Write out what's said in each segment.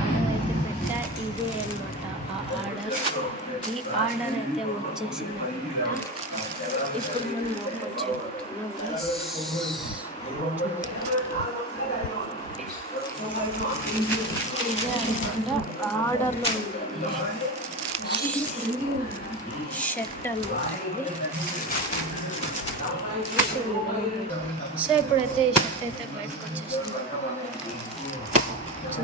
Order అయితే పెట్టా. ఇదే అన్నమాట ఆ ఆర్డర్. ఈ ఆర్డర్ అయితే వచ్చేసింది అనమాట. ఇప్పుడు మనం ఓపెన్ చేయబోతున్నాం. ఇదే అనమాట ఆర్డర్లో ఉండేది షర్ట్ అనమాట ఇది. సో ఇప్పుడైతే ఈ షర్ట్ అయితే బయటకు వచ్చేసింది. సో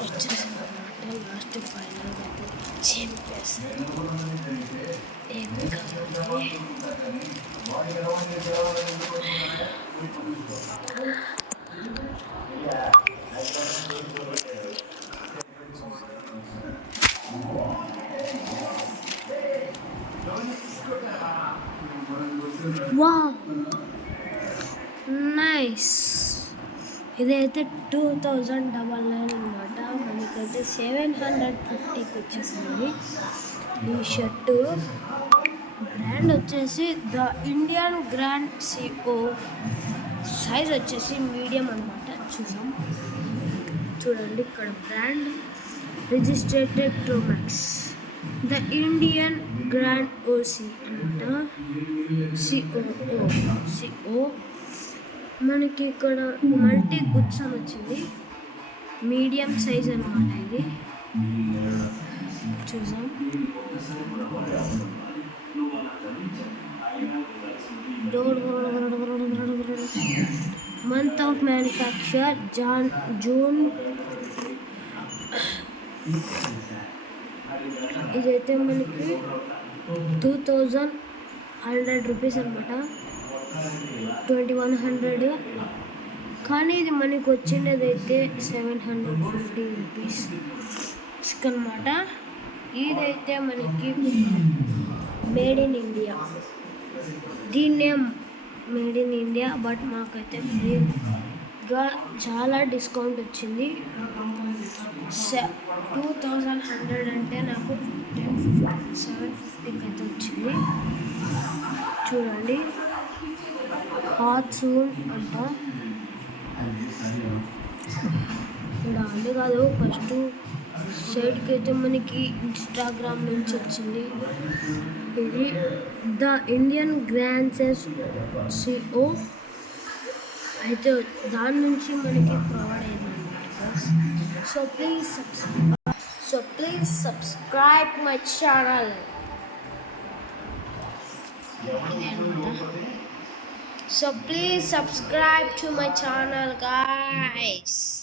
వచ్చేసిందన్నమాట లాస్ట్ ఫైనల్గా అయితే చింపేస్తాను. ఏం కావాలి వావ్ నైస్. ఇదైతే 2099 అనమాట. మనకైతే 750కి వచ్చేసింది ఈ షర్టు. బ్రాండ్ వచ్చేసి the Indian Grand CO. Size వచ్చేసి మీడియం అనమాట. చూడండి ఇక్కడ brand registered Promax the Indian Grand OC అనమాట. సిఓ మనకి ఇక్కడ మల్టీ గుడ్స్ అని వచ్చింది. మీడియం సైజ్ అనమాట ఇది. చూసాం మంత్ ఆఫ్ మ్యానుఫ్యాక్చర్ జూన్. ఇదైతే మనకి 2100 రూపీస్ అనమాట. 2100 కానీ ఇది మనకి వచ్చినది అయితే 750 రూపీస్ అనమాట. ఇదైతే మనకి మేడ్ ఇన్ ఇండియా. దీన్నే మేడ్ ఇన్ ఇండియా బట్ మాకైతే ఫ్రీగా చాలా డిస్కౌంట్ వచ్చింది. 2100 అంటే నాకు 750కి అయితే వచ్చింది. చూడండి హాట్ సూన్ అంట. ఇక్కడ అది కాదు, ఫస్ట్ సైడ్కి అయితే మనకి ఇన్స్టాగ్రామ్ నుంచి వచ్చింది. ఇది ద ఇండియన్ గ్రాండ్స్ సిఓ అయితే దాని నుంచి మనకి ప్రొవైడ్ అయిందన్నమాట. So please subscribe my channel. So please subscribe to my channel, guys.